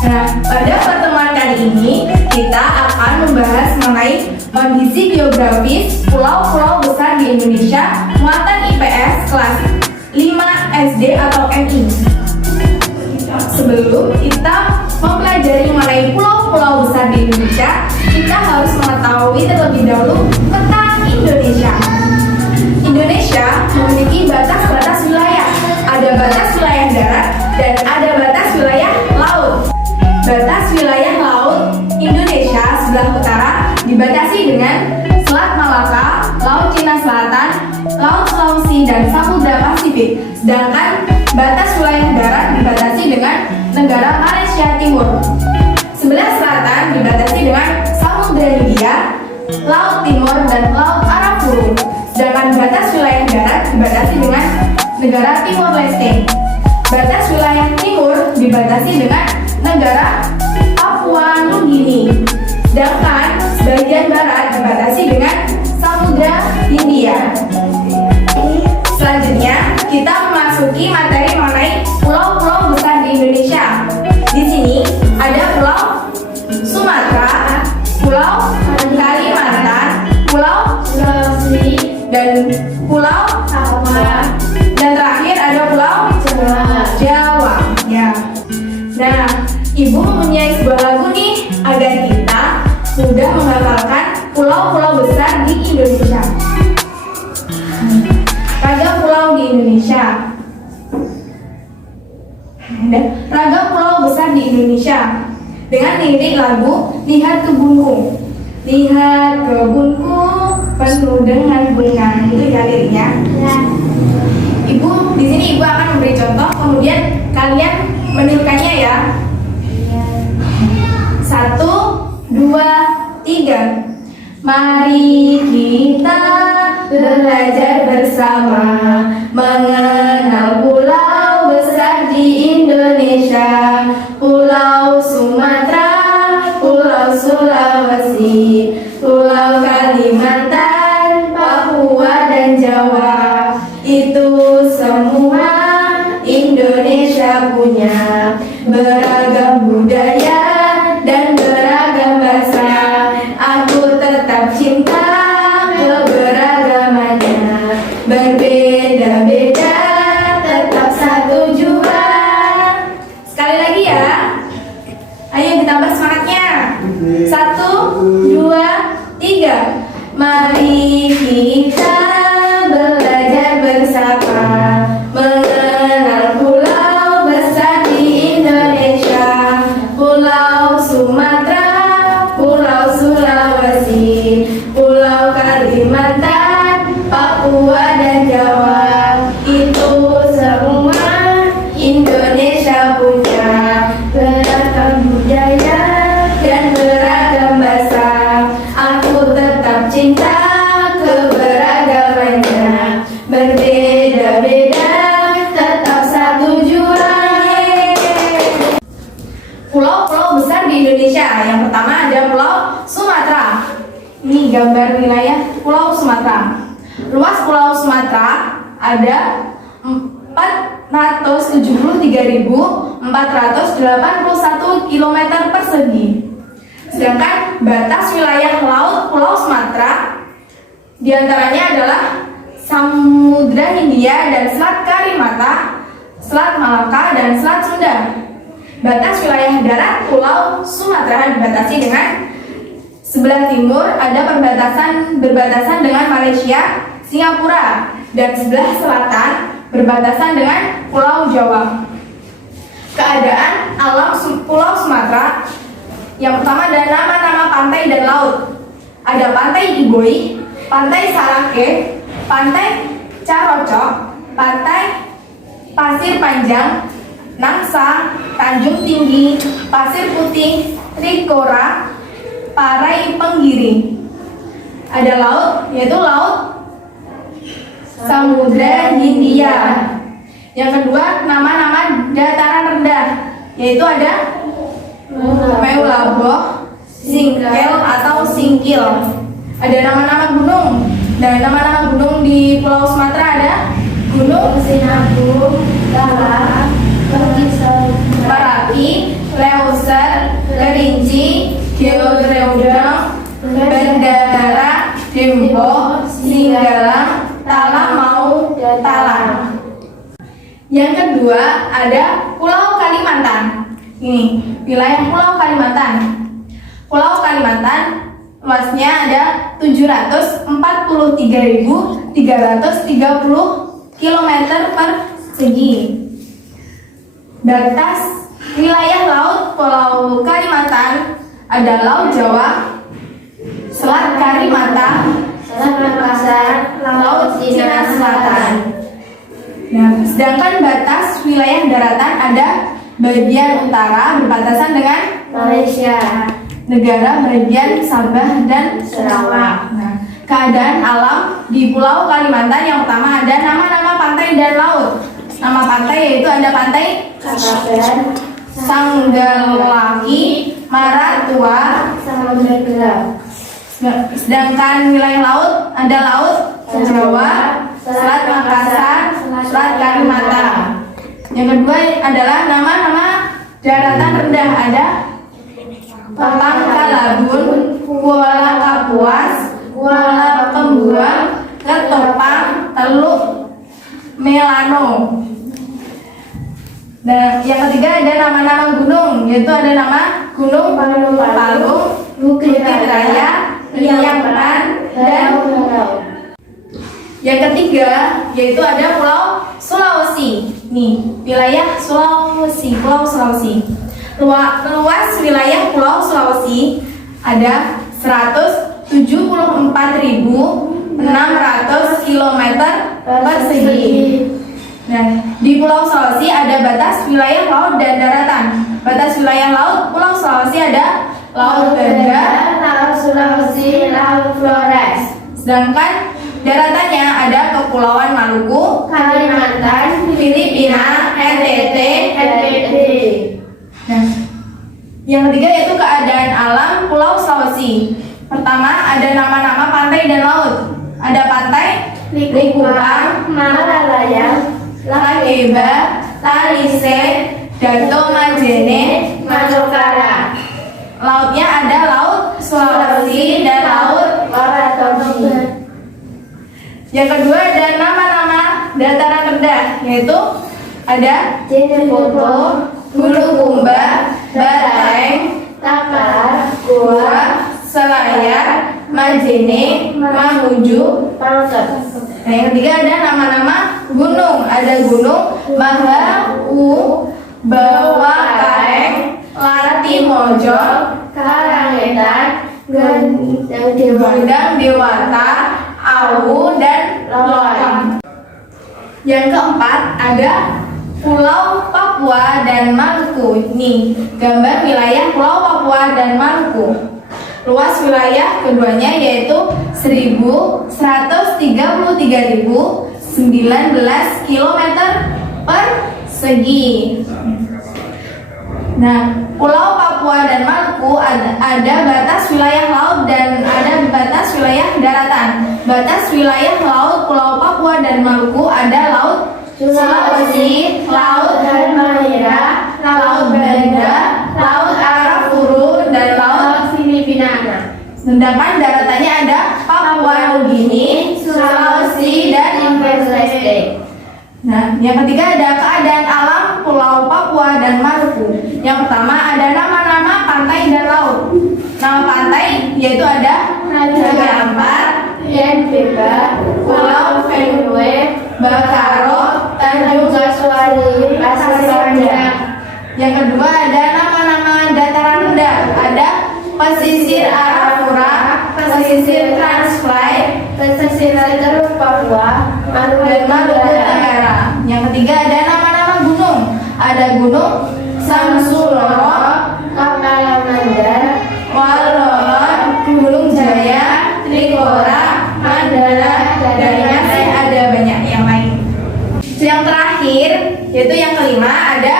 Nah, pada pertemuan kali ini kita akan membahas mengenai kondisi geografis pulau-pulau besar di Indonesia muatan IPS kelas 5 SD atau MI. Sebelum kita mempelajari mengenai pulau-pulau besar di Indonesia, kita harus mengetahui terlebih dahulu peta Indonesia. Indonesia memiliki batas-batas wilayah. Ada batas wilayah darat dan ada batas wilayah laut. Batas wilayah laut Indonesia sebelah utara dibatasi dengan Selat Malaka, Laut Cina Selatan, Laut Sulawesi, dan Samudra Pasifik. Sedangkan batas wilayah darat dibatasi dengan negara Malaysia Timur. Sebelah selatan dibatasi dengan Samudra Hindia, Laut Timur, dan Laut Arab Purun. Sedangkan batas wilayah darat dibatasi dengan negara Timor Leste. Batas wilayah timur dibatasi dengan negara Papua Nugini. Sedangkan bagian barat dibatasi dengan Samudra Hindia. Selanjutnya, kita memasuki materi mengenai pulau-pulau besar di Indonesia. Di sini ada Pulau Sumatera, Pulau Kalimantan, Pulau Sulawesi, dan Pulau Jawa. Dan terakhir ada Pulau Jawa. Ya. Nah, Ibu mempunyai sebuah lagu nih agar kita mudah menghafalkan pulau-pulau besar di Indonesia. Raga pulau di Indonesia. Raga pulau besar di Indonesia. Dengan lirik lagu Lihat Kebunku. Lihat kebunku penuh dengan bunga. Itu ya liriknya. Ya. Ibu, di sini Ibu akan memberi contoh, kemudian kalian menirukannya ya. 1, 2, 3. Mari kita belajar bersama mengenal pulau besar di Indonesia. Pulau Sumatera, Pulau Sulawesi, Pulau Kalimantan, Papua, dan Jawa. Itu semua Indonesia punya. Beragam budaya dan beragam bahasa. Aku tetap cinta keberagamannya. Berbeda-beda tetap satu jua. Sekali lagi ya. Ayo ditambah semangatnya. 1, 2, 3. Mari kita belajar bersama mengenal pulau besar di Indonesia. Pulau Sumatera, Pulau Sulawesi, Pulau Kalimantan, Papua, dan Jawa. Itu semua Indonesia punya. Beragam budaya dan beragam bahasa. Aku tetap cinta keberagamannya. Berbeda-beda tetap satu jua. Pulau-pulau besar di Indonesia. Yang pertama ada Pulau Sumatera. Ini gambar wilayah Pulau Sumatera. Luas Pulau Sumatera ada 473.481 km persegi. Sedangkan batas wilayah laut Pulau Sumatera diantaranya adalah Samudra Hindia dan Selat Karimata, Selat Malaka, dan Selat Sunda. Batas wilayah darat Pulau Sumatera dibatasi dengan sebelah timur ada berbatasan dengan Malaysia, Singapura, dan sebelah selatan berbatasan dengan Pulau Jawa. Keadaan alam Pulau Sumatera, yang pertama ada nama-nama pantai dan laut. Ada Pantai Iboi, Pantai Sarake, Pantai Carocok, Pantai Pasir Panjang, Nangsa, Tanjung Tinggi, Pasir Putih, Trikora, Parai Penggiri. Ada laut, yaitu Laut Samudra Hindia. Yang kedua, nama-nama dataran rendah, yaitu ada Meulaboh, Singkel atau Singkil. Ada nama-nama gunung. Dan nama-nama gunung di Pulau Sumatera ada Gunung Sinabung, Merapi, Leuser, Depo, Singgalang, Talang Mau, Talang. Yang kedua ada Pulau Kalimantan. Ini wilayah Pulau Kalimantan. Pulau Kalimantan luasnya ada 743.330 km persegi. Batas wilayah laut Pulau Kalimantan ada Laut Jawa, Selat Kalimantan, Selat Makassar, Laut Cina Selatan. Nah, sedangkan batas wilayah daratan ada bagian utara berbatasan dengan Malaysia, negara bagian Sabah dan Sarawak. Nah, keadaan alam di Pulau Kalimantan yang pertama ada nama-nama pantai dan laut. Nama pantai yaitu ada pantai Kababan, Sanggalaki, Maratua. Samudra Gelap. Sedangkan wilayah laut ada Laut Jawa, Selat Makassar, Selat Kalimantan. Yang kedua adalah nama-nama daratan rendah ada Pangkalabun, Kuala Kapuas, Kuala Kembuang, Ketopang, Teluk Melano. Dan yang ketiga ada nama-nama gunung, yaitu ada nama Gunung Palung, Bukit Raya, Liangpan, dan yang ketiga yaitu ada Pulau Sulawesi. Nih, wilayah Sulawesi, Pulau Sulawesi. Luas wilayah Pulau Sulawesi ada 174.600 km persegi. Nah, di Pulau Sulawesi ada batas wilayah laut dan daratan. Batas wilayah laut Pulau Sulawesi ada Laut Banda, Laut Sulawesi, Laut Flores. sedangkan daratannya ada Kepulauan Maluku, Kalimantan, Filipina, NTT, NTT. Nah, yang ketiga yaitu keadaan alam Pulau Sulawesi. Pertama ada nama-nama pantai dan laut. Ada pantai Likupang, Malalaya, Lakeba, Talise, Dato Majene, Manukara. Lautnya ada Laut Sulawesi dan Laut Wakatobi. Yang kedua ada nama-nama dataran rendah, yaitu ada Jeneponto, Gunung Kumba, Batang, Takar, Goa, Selayar, Majene, Mamuju. Pangkep. Nah, yang ketiga ada nama-nama gunung. Ada Gunung Mahau, Bawakaeng, Latimojo, Karangetan, Gendang Dewa. Gondang Dewata, Awu, dan Loy. Yang keempat ada Pulau Papua dan Maluku. Nih, gambar wilayah Pulau Papua dan Maluku. Luas wilayah keduanya yaitu 1.133.019 km persegi. Nah, Pulau Papua dan Maluku ada batas wilayah laut dan ada batas wilayah daratan. Batas wilayah laut Pulau Papua dan Maluku ada Laut Sulawesi, Laut Halmahera, Laut Banda, Laut Arafuru, dan Laut Filipina. sedangkan daratannya ada Papua Nugini, Sulawesi, dan Timor Leste. Nah, yang ketiga ada keadaan alam Pulau Papua dan Maluku. Yang pertama ada nama-nama pantai dan laut. Nama pantai yaitu ada Raja Ampat, Beba, Pulau Fenue, Bakaro, Tanjung Kasuari, Pasar Panjang. Yang kedua ada nama-nama dataran rendah. Ada pesisir Arafura, pesisir Transfly, Pesisir Teluk Papua, dan Maluku Tenggara. Yang ketiga ada nama-nama gunung. Ada Gunung Samsuloro, Kapalamandar, Walolon, Gunung Jaya, Trikora, Mandala, dan masih ada banyak yang lain. Yang terakhir yaitu yang kelima ada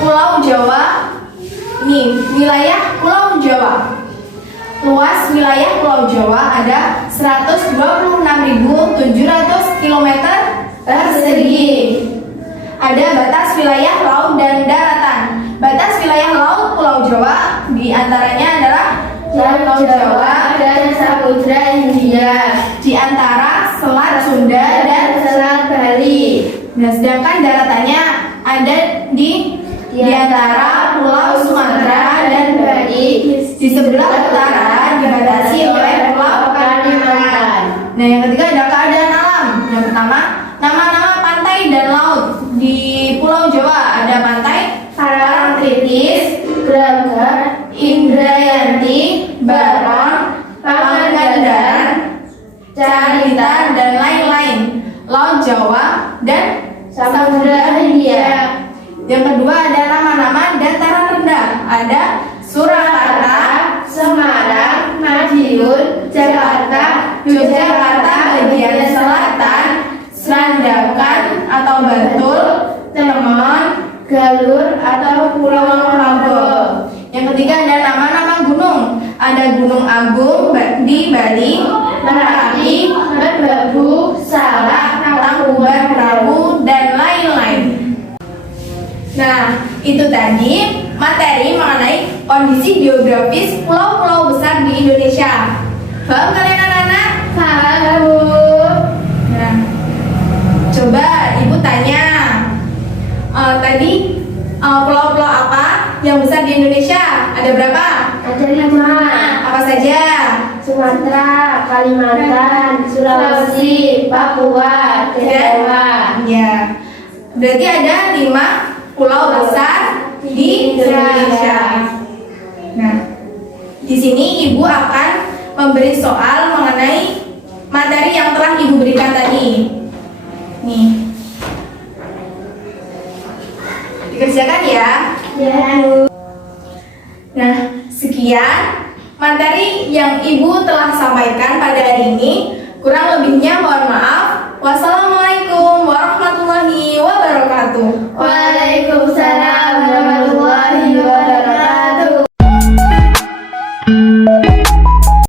Pulau Jawa. Nih, wilayah Pulau Jawa. Luas wilayah Pulau Jawa ada 126.700 km persegi. Ada batas wilayah laut dan daratan. Batas wilayah laut Pulau Jawa diantaranya adalah Laut Jawa dan Samudra Hindia. Di Sedangkan daratannya ada di antara Pulau Sumatera dan Bali. Di sebelah utara dibatasi oleh Pulau Kalimantan. Nah, yang ketiga ada keadaan alam. Yang pertama, nama-nama pantai dan laut. Di Pulau Jawa ada pantai Parangtritis, Greget, Indrayanti, Barong, Pangandaran, Carita, dan lain-lain. Laut Jawa dan Samudra Hindia. yang kedua ada nama-nama dataran rendah. Ada Surakarta, Semarang, Madiun, Jakarta, Yogyakarta bagian selatan, Sandakan atau Bantul, Temon, Galur atau Pulau Lombok. Yang ketiga ada nama-nama gunung. Ada Gunung Agung di Bali, Merapi, Merbabu, Salak, Tangkuban Perahu, dan lain-lain. Nah, itu tadi materi mengenai kondisi geografis pulau-pulau besar di Indonesia. Paham kalian anak-anak? Paham, Bu. Nah, coba Ibu tanya, tadi pulau-pulau apa yang besar di Indonesia? Ada berapa? Ada 5. Apa saja? Sumatera, Kalimantan, Sulawesi, Papua, Jawa. Ya, berarti ada 5 pulau besar di Indonesia. Nah, di sini Ibu akan memberi soal mengenai materi yang telah Ibu berikan tadi. Nih, dikerjakan ya. Ya. Nah, sekian materi yang Ibu telah sampaikan pada hari ini. Kurang lebihnya mohon maaf. Wassalamualaikum warahmatullahi wabarakatuh. Waalaikumsalam.